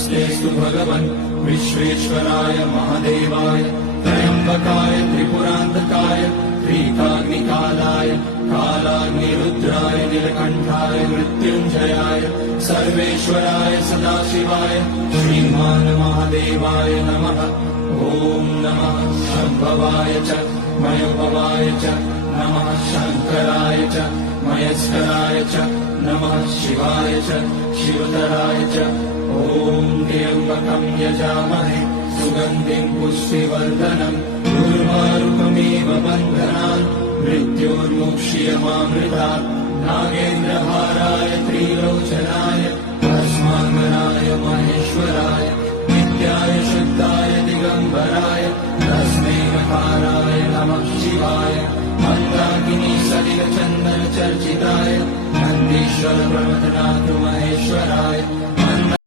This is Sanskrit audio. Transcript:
नमस्तेस्तु भगवन् विश्वेश्वराय महादेवाय त्र्यम्बकाय त्रिपुरान्तकाय त्रिकाग्निकालाय कालाग्निरुद्राय नीलकण्ठाय मृत्युञ्जयाय सर्वेश्वराय सदाशिवाय श्रीमान् महादेवाय नमः। ॐ नमः शम्भवाय च मयोभवाय च नमः शङ्कराय च मयस्कराय च नमः शिवाय च शिवतराय च। ॐ त्र्यम्बकं यजामहे सुगन्धिं पुष्टिवर्धनम् उर्वारुकमेव बन्धनान् मृत्योर्मुक्ष्यमामृतात्। नागेन्द्रहाराय त्रिलोचनाय भस्माङ्गनाय महेश्वराय नित्याय शुद्धाय दिगम्बराय तस्मै नकाराय नमः शिवाय। मन्दाकिनी सलिलचन्दनचर्चिताय नन्दीश्वर प्रमथनाथ महेश्वराय